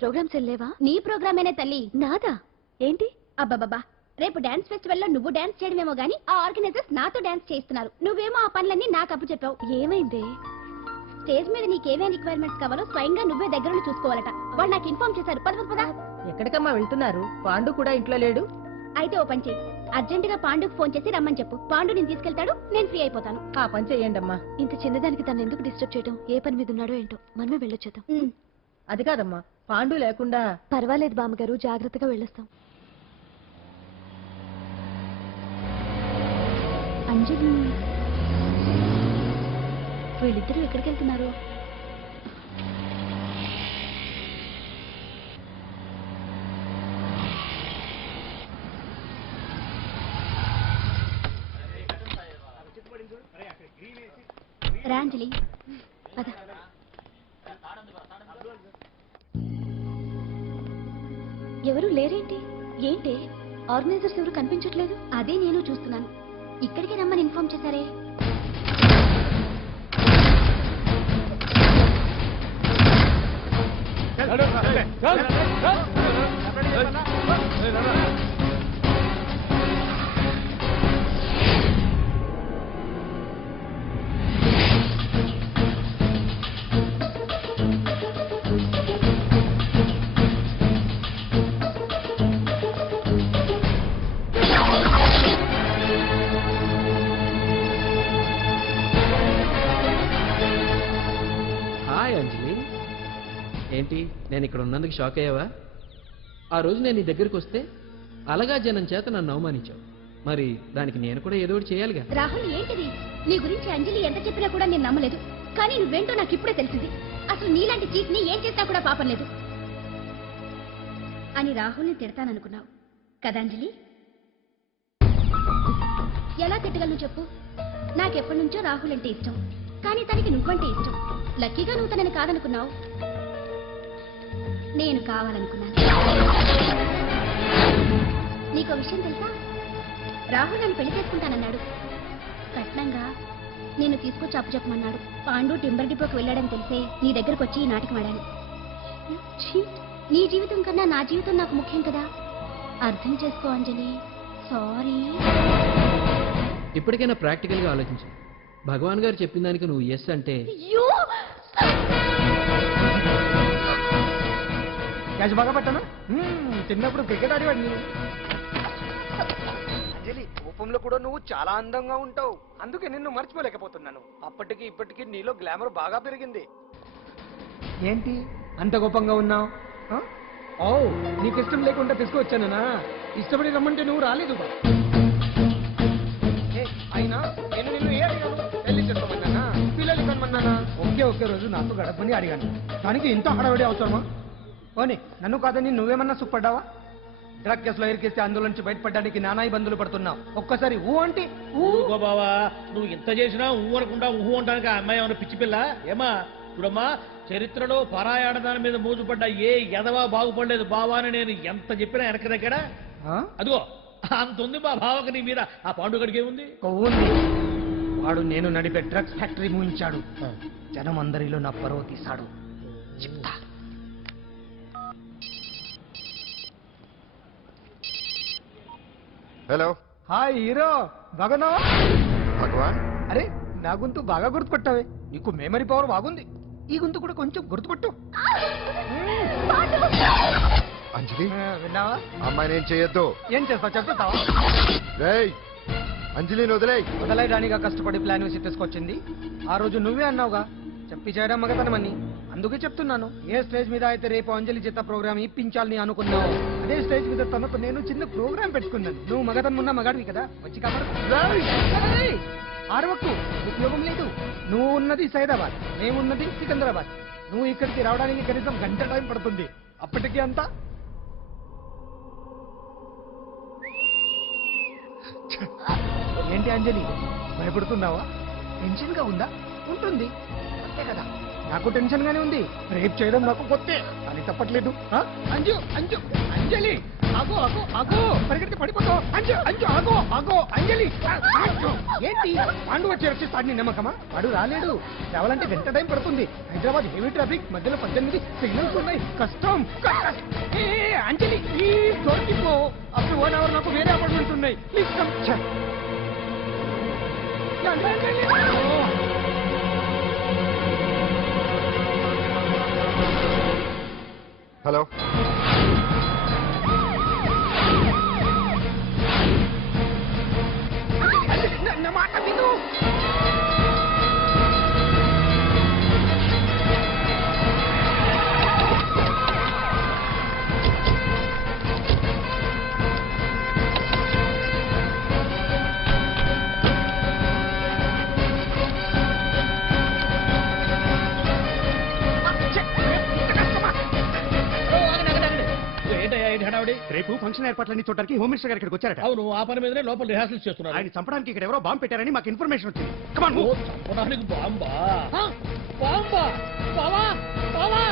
Programmes వెళ్ళేవా? నీ ప్రోగ్రామేనే తల్లి. నాదా? ఏంటి? అబ్బాబాబా, రేపు డాన్స్ ఫెస్టివల్ లో నువ్వు డాన్స్ చేయడమేమో గానీ ఆ ఆర్గనైజర్స్ నాతో డాన్స్ చేస్తున్నారు. నువ్వేమో ఆ పనులన్నీ నాకు అప్పు చెప్పావు. ఏమైంది? స్టేజ్ మీద నీకేమేం రిక్వైర్మెంట్స్ కావాలో స్వయంగా నువ్వే దగ్గరుండి చూసుకోవాలట. వాళ్ళు నాకు ఇన్ఫార్మ్ చేశారు. పద. ఎక్కడికమ్మా వెళ్తున్నారు? పాండు కూడా ఇంట్లో లేడు. అయితే ఓ పని చెయ్యి, అర్జెంట్ గా పాండుకు ఫోన్ చేసి రమ్మని చెప్పు. పాండు నేను తీసుకెళ్తాడు, నేను ఫ్రీ అయిపోతాను. ఆ పని చెయ్యండమ్మా. ఇంత చిన్నదానికి తను ఎందుకు డిస్టర్బ్ చేయడం? ఏ పని మీద ఉన్నాడో ఏంటో, మనమే వెళ్ళొచ్చేద్దాం. అది కాదమ్మా, పాండు లేకుండా. పర్వాలేదు బామ్మగారు, జాగ్రత్తగా వెళ్ళొస్తాం. అంజలి, వీళ్ళిద్దరూ ఎక్కడికి వెళ్తున్నారు? రాంజలి, పద. ఎవరు లేరేంటి? ఏంటి ఆర్గనైజర్స్ ఎవరు కనిపించట్లేదు? అదే నేను చూస్తున్నాను. ఇక్కడికి రమ్మని ఇన్ఫార్మ్ చేశారే. ఏంటి, నేను ఇక్కడ ఉన్నందుకు షాక్ అయ్యావా? ఆ రోజు నేను నీ దగ్గరికి వస్తే అలగా జనం చేత నన్ను అవమానించావు. మరి దానికి నేను కూడా ఏదో ఒకటి చేయాలిగా. రాహుల్, ఏంటిది? నీ గురించి అంజలి ఎంత చెప్పినా కూడా నేను నమ్మలేదు. కానీ నువ్వేంటో నాకు ఇప్పుడే తెలిసింది. అసలు నీలాంటి చీట్ ని ఏం చేసినా కూడా పాపం లేదు అని రాహుల్ని తిడతాననుకున్నావు కదా అంజలి? ఎలా తిట్టగలను చెప్పు? నాకెప్పటి నుంచో రాహుల్ అంటే ఇష్టం, కానీ తనకి నువ్వంటే ఇష్టం. లక్కీగా నువ్వు తనని కాదనుకున్నావు, నేను కావాలనుకున్నాను. నీకో విషయం తెలుసా? రాహుల్ నన్ను పెళ్లి చేసుకుంటానన్నాడు. కట్నంగా నేను తీసుకొచ్చి అప్పు చెప్పమన్నాడు. పాండు టింబర్ డిపోకి వెళ్ళాడని తెలిసే నీ దగ్గరకు వచ్చి ఈ నాటకం ఆడాను. నీ జీవితం కన్నా నా జీవితం నాకు ముఖ్యం కదా, అర్థం చేసుకో అంజలి. సారీ. ఇప్పటికైనా ప్రాక్టికల్ గా ఆలోచించు. భగవాన్ గారు చెప్పిన దానికి నువ్వు ఎస్ అంటే. క్యాష్ బాగా పట్టాను. చిన్నప్పుడు క్రికెట్ ఆడేవాడిని. అంజలి, కోపంలో కూడా నువ్వు చాలా అందంగా ఉంటావు. అందుకే నిన్ను మర్చిపోలేకపోతున్నాను. అప్పటికి ఇప్పటికి నీలో గ్లామర్ బాగా పెరిగింది. ఏంటి అంత కోపంగా ఉన్నావు? ఓ, నీకు ఇష్టం లేకుండా తీసుకువచ్చానా? ఇష్టపడి రమ్మంటే నువ్వు రాలేదు. అయినా నేను నిన్ను ఏ అడిగాను? పెళ్లి చేసుకోమన్నానా, పిల్లలు కనమన్నానా? ఒకే రోజు నాతో గడపని అడిగాను. దానికి ఇంత హడావిడి అవసరమా? పోనీ నన్ను కాదని నువ్వేమన్నా సుఖపడ్డావా? డ్రగ్ కేసులో ఇరికిస్తే అందులో నుంచి బయటపడడానికి నానా ఇబ్బందులు పడుతున్నావు. ఒక్కసారి ఊ అంటే ఊరుకో బావా, నువ్వు ఇంత చేసినా ఊ అనకుండా ఊహు అంటానికి ఆ అమ్మాయి ఏమన్నా పిచ్చి పిల్ల? ఏమా చూడమ్మా, చరిత్రలో పరాయాడదాని మీద మోజుపడ్డ ఏ ఎదవా బాగుపడలేదు బావా అని నేను ఎంత చెప్పినా వెనక దగ్గర. అదిగో అంత ఉంది మా బావకు నీ మీద. ఆ పాండుగడికి ఏముంది? వాడు నేను నడిపే డ్రగ్స్ ఫ్యాక్టరీ మూయించాడు. జనం అందరిలో నా పరువు తీశాడు. చెప్తా. హలో, హాయ్ హీరో, బాగున్నావా? భగవాన్. అరే, నా గొంతు బాగా గుర్తుపట్టావే. నీకు మెమరీ పవర్ బాగుంది. ఈ గొంతు కూడా కొంచెం గుర్తుపట్టు. అంజలి, విన్నావా? అమ్మాయిని ఏం చేయొద్దు. ఏం చేస్తావు చెప్తావా? రేయ్, అంజలిని వదలైరానిగా కష్టపడి ప్లాన్ వేసి తీసుకొచ్చింది. ఆ రోజు నువ్వే అన్నావుగా, చెప్పి చేయడం మగతనమని. అందుకే చెప్తున్నాను. ఏ స్టేజ్ మీద అయితే రేపు అంజలి చేత ప్రోగ్రామ్ ఇప్పించాలని అనుకున్నావు, అదే స్టేజ్ మీద తనకు నేను చిన్న ప్రోగ్రామ్ పెట్టుకున్నాను. నువ్వు మగతనున్న మగాడివి కదా, వచ్చి కాబట్టి ఆరవకు, ఉపయోగం లేదు. నువ్వు ఉన్నది సైదాబాద్, మేమున్నది సికింద్రాబాద్. నువ్వు ఇక్కడికి రావడానికి కనీసం గంట టైం పడుతుంది. అప్పటికి అంతా ఏంటి అంజలి, భయపడుతున్నావా? టెన్షన్ గా ఉందా? ఉంటుంది అంతే కదా. నాకు టెన్షన్ గానే ఉంది. రేపు చేయడం నాకు కొత్తే, కానీ తప్పట్లేదు. అంజు అంజు అంజలి. ఆగో ఆగో ఆగో పరిగెత్తి పడిపోతావు. అంజు అంజు ఆగో ఆగో అంజలి అంజు. ఏంటి పాండు వచ్చి రక్షిస్తాడు నీ నమ్మకమా? వాడు రాలేడు. రావాలంటే గంట టైం పడుతుంది. హైదరాబాద్ హెవీ ట్రాఫిక్, మధ్యలో 18 సిగ్నల్స్ ఉన్నాయి. కష్టం. ఏ అంజలి ప్లీజ్ దొరికిపో. అప్పుడు 1 అవర్ నాకు వేరే అపార్ట్మెంట్స్ ఉన్నాయి. Please come. హలో నా మాట విను. ఏంటయ్యా ఏంటి హడావుడి? రేపు ఫంక్షన్ ఏర్పాట్లన్నీ చూడడానికి హోమ్ మినిస్టర్ గారు ఇక్కడికి వచ్చారట. అవును, ఆ పని మీదనే లోపల రిహార్సల్స్ చేస్తున్నారు. ఆయన చంపడానికి ఇక్కడ ఎవరో బాంబు పెట్టారని మాకు ఇన్ఫర్మేషన్ వచ్చింది. Come on, oh, move. చంపడానికి బాంబా? బాంబా? బావా బావా బావా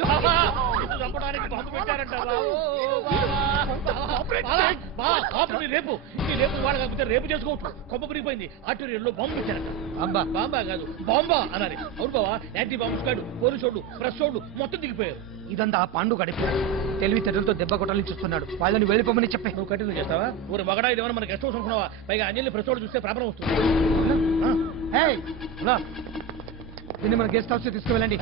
బావా చంపడానికి బాంబు పెట్టారంట. రేపు వాడు కాకపోతే రేపు చేసుకోవచ్చు. కొమ్మ పెరిగిపోయింది. ఆర్టీరియల్లో బాంబు పెట్టారంట. బాంబా బాంబా కాదు బాంబా అన్నారు. అవును బావా, యాంటీ బాంబు స్క్వాడ్, పోలీసు వాళ్ళు, ప్రెస్ వాళ్ళు మొత్తం దిగిపోయారు. ఇదంతా ఆ పాండు గడిపి తెలివితేటలతో దెబ్బ కొట్టాలని చూస్తున్నాడు. వాళ్ళని వెళ్ళిపోమని చెప్పే. నువ్వు కంటిన్యూ చేస్తావా? ఊరు మగడా ఇదేమన్నా మన గెస్ట్ హౌస్ అనుకున్నావా? పైగా అంజలి ప్రెస్ వాళ్ళు చూస్తే ప్రాబ్లం వస్తుంది. Hey, రా. దీన్ని మన గెస్ట్ హౌస్ తీసుకువెళ్ళండి.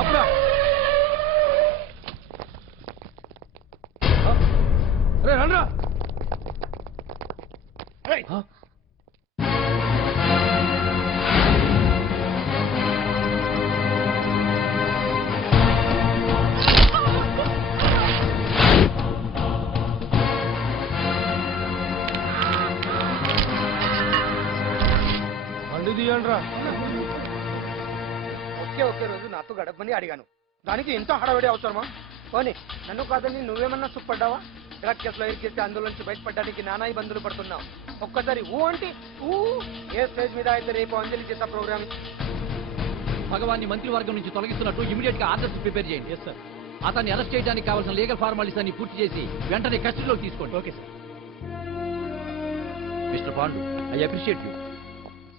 అప్పుడా రే రండ్రా. బండి తీయండిరా. ఒకే రోజు నాతో గడపమని అడిగాను. దానికి ఎంతో హడావిడి అవసరమా? పోనీ నన్ను కాదని నువ్వేమన్నా సుఖపడ్డావా? డ్రగ్ కేసులో ఇరికిస్తే అందులో నుంచి బయటపడడానికి నానా ఇబ్బందులు పడుతున్నావు. ఒక్కసారి ఊ అంటే ఊ. ఏ స్టేజ్ మీద అయితే రేపు అంజలి చేత ప్రోగ్రామ్ భగవాన్ని మంత్రివర్గం నుంచి తొలగిస్తున్నట్టు ఇమీడియట్ గా ఆర్డర్స్ ప్రిపేర్ చేయండి. Yes sir. అతన్ని అరెస్ట్ చేయడానికి కావాల్సిన లీగల్ ఫార్మాలిటీస్ అన్ని పూర్తి చేసి వెంటనే కస్టడీలోకి తీసుకోండి. Okay sir. Mister Pandu, I appreciate you.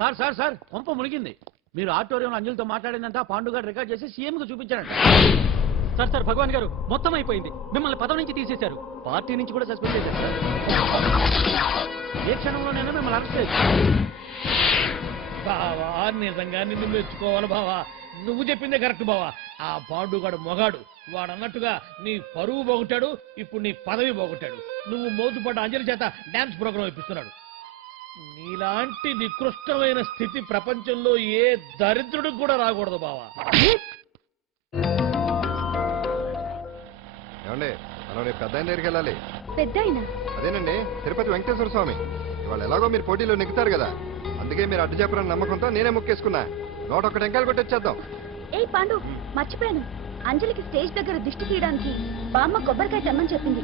Sir sir sir కొంప మునిగింది. మీరు ఆడిటోరియంలో అంజలితో మాట్లాడిందంతా పాండు గారు రికార్డ్ చేసి సీఎం కు చూపించారంట. సార్ సార్ భగవాన్ గారు మొత్తం అయిపోయింది. మిమ్మల్ని పదవి నుంచి తీసేశారు. పార్టీ నుంచి కూడా సస్పెండ్ చేశారు సార్. ఏ క్షణంలోనైనా మిమ్మల్ని అరెస్ట్ చేశారు. బావా నిజంగా నిన్ను మెచ్చుకోవాలి బావా. నువ్వు చెప్పిందే కరెక్ట్ బావా. ఆ పాండుగాడు మొగాడు. వాడు అన్నట్టుగా నీ పరువు పోగొట్టాడు, ఇప్పుడు నీ పదవి పోగొట్టాడు. నువ్వు మోతుపడ్డ అంజలి చేత డాన్స్ ప్రోగ్రాం ఇప్పిస్తున్నాడు. నీలాంటి నికృష్టమైన స్థితి ప్రపంచంలో ఏ దరిద్రుడికి కూడా రాకూడదు బావా. ఏమండి, మనం రేపు పెద్ద ఆయన దగ్గరికి వెళ్ళాలి. పెద్ద అయినా అదేనండి, తిరుపతి వెంకటేశ్వర స్వామి. ఇవాళ ఎలాగో మీరు పోటీలో నెగ్గుతారు కదా, అందుకే మీరు అడ్డు చెప్పరని నమ్మకంతో నేనే ముక్కేసుకున్నా. 101 టెంకాయలు కొట్టొచ్చేద్దాం. ఏ పాండు, మర్చిపోయాను. అంజలికి స్టేజ్ దగ్గర దిష్టి తీయడానికి బామ్మ కొబ్బరికాయ తెమ్మని చెప్పింది.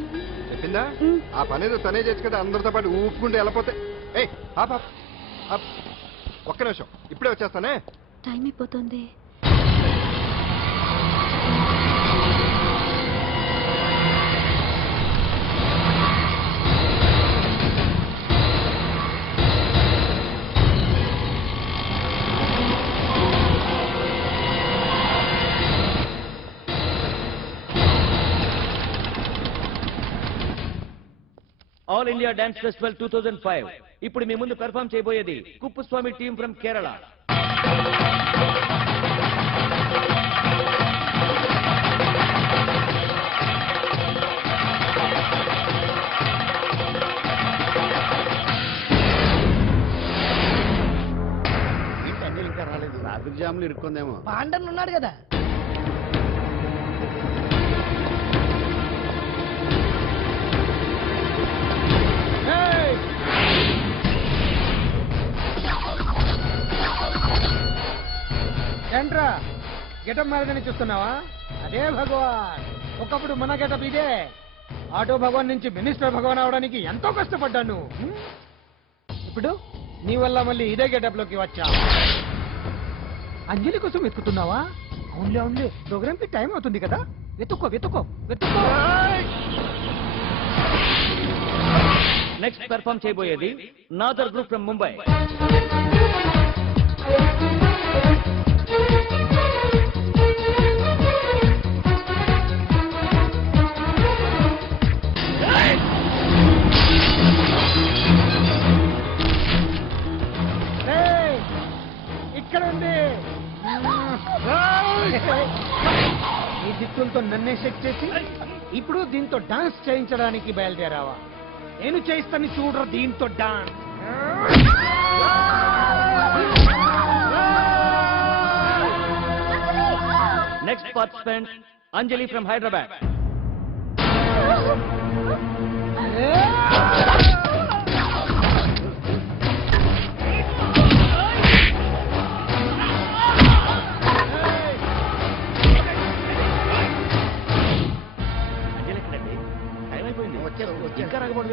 చెప్పిందా? ఉమ్. ఆ పనేదో తనే చేసి కదా అందరితో పాటు ఊపుకుంటూ వెళ్ళిపోతే. ఏయ్ ఆప్ ఆప్ ఆప్. ఒక్క నిమిషం, ఇప్పుడే వచ్చేస్తానే. టైం అయిపోతుంది. ఆల్ ఇండియా డాన్స్ ఫెస్టివల్ 2005 ఇప్పుడు మీ ముందు పెర్ఫార్మ్ చేయబోయేది కుప్పుస్వామి టీమ్ ఫ్రమ్ కేరళ. గొడవలు ఇరుక్కుందేమో. పాండన్ ఉన్నాడు కదా. ఏంట్రా గెటప్ మారదని చూస్తున్నావా? అదే భగవాన్. ఒకప్పుడు మన గెటప్ ఇదే. ఆటో భగవాన్ నుంచి మినిస్టర్ భగవాన్ అవడానికి ఎంతో కష్టపడ్డాను. ఇప్పుడు నీ వల్ల మళ్ళీ ఇదే గెటప్ లోకి వచ్చా. అంజలి కోసం వెతుకుతున్నావా? అవునులే అవునులే, ప్రోగ్రామ్ కి టైం అవుతుంది కదా. వెతుక్కో వెతుక్కో వెతుక్కో. నెక్స్ట్ పెర్ఫామ్ చేయబోయేది నాదర్ గ్రూప్ ఫ్రమ్ ముంబై. ఇక్కడ ఉంది. ఈ దిక్కులతో నన్నే సెట్ చేసి ఇప్పుడు దీంతో డాన్స్ చేయించడానికి బయలుదేరావా? నేను చేయిస్తాను చూడరా దీంతో dance. Next participant Anjali from Hyderabad. Anjali ఎక్కడండి? టైం అయిపోయింది. ఇంకా రాకపోవడం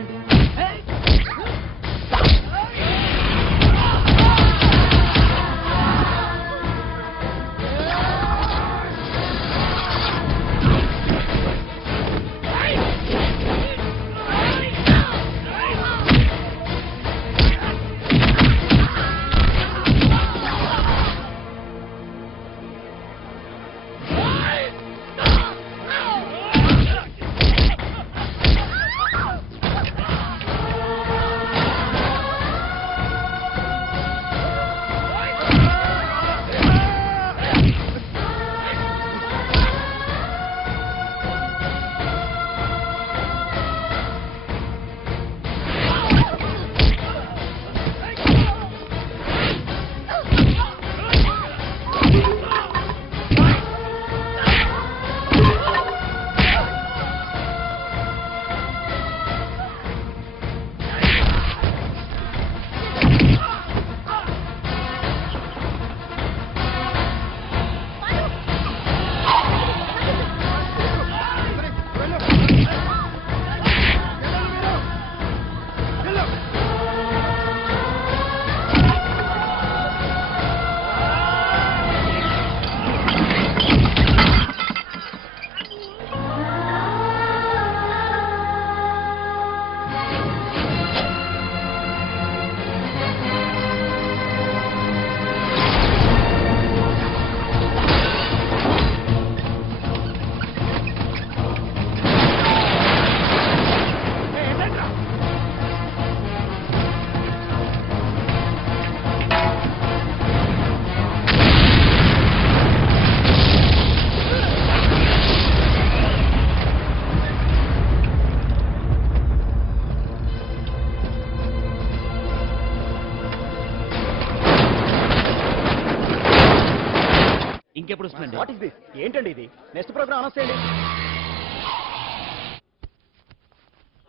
ఇంకెప్పుడు వస్తుందండి? What is this? ఏంటండి ఇది? నెక్స్ట్ ప్రోగ్రామ్ అనౌన్స్ చేయండి.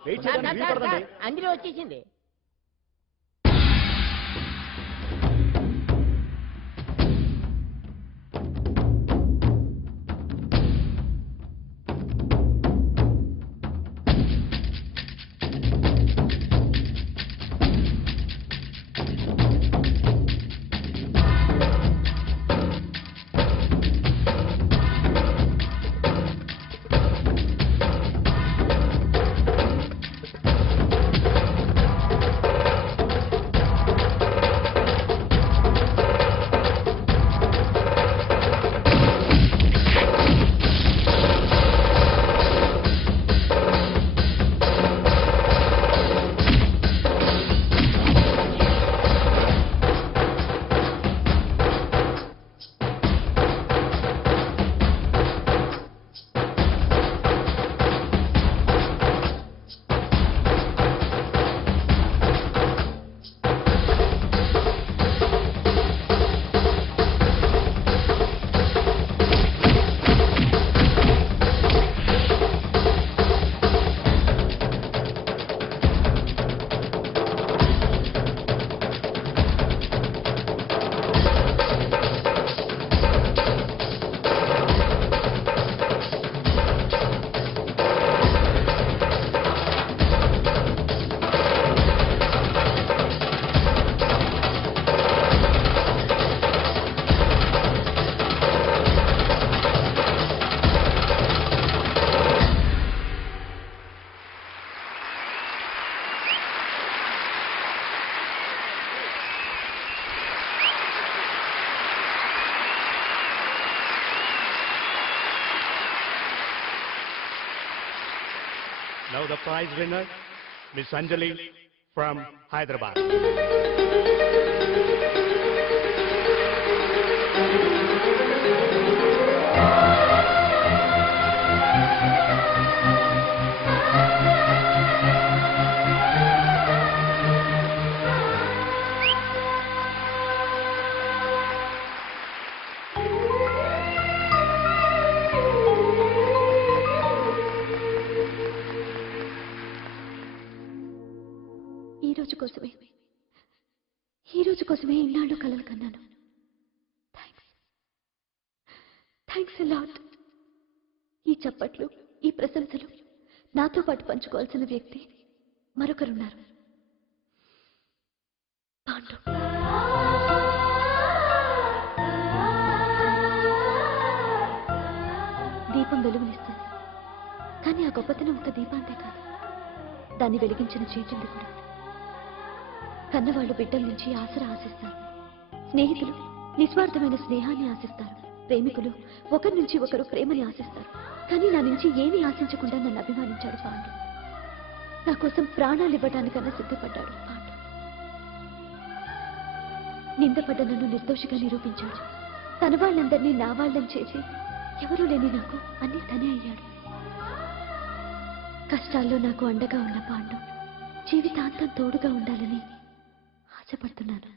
వెయిట్ చేయడానికి వీలు పడదండి. అంజలి వచ్చేసింది. Now the prize winner, Miss Anjali from Hyderabad. ఈ రోజు కోసమే ఇన్నాళ్ళు కలలు కన్నాను. Thanks a lot. ఈ చప్పట్లు, ఈ ప్రశంసలు నాతో పాటు పంచుకోవాల్సిన వ్యక్తి మరొకరున్నారు. పాండు. దీపం వెలుగునిస్తుంది, కానీ ఆ గొప్పతనం ఒక దీపాంతే కాదు, దాన్ని వెలిగించిన చీటింది కూడా. కన్నవాళ్ళు బిడ్డల నుంచి ఆసరా ఆశిస్తారు, స్నేహితులు నిస్వార్థమైన స్నేహాన్ని ఆశిస్తారు, ప్రేమికులు ఒకరి నుంచి ఒకరు ప్రేమని ఆశిస్తారు. కానీ నా నుంచి ఏమీ ఆశించకుండా నన్ను అభిమానించాడు పాండు. నా కోసం ప్రాణాలు ఇవ్వడానికన్నా సిద్ధపడ్డాడు పాండు. నిందపడ్డ నన్ను నిర్దోషిగా నిరూపించాడు. తన వాళ్ళందరినీ నా వాళ్ళని చేసి ఎవరూ లేని నాకు అన్ని తనే అయ్యాడు. కష్టాల్లో నాకు అండగా ఉన్న పాండు జీవితాంతం తోడుగా ఉండాలని ఆశపడుతున్నాను.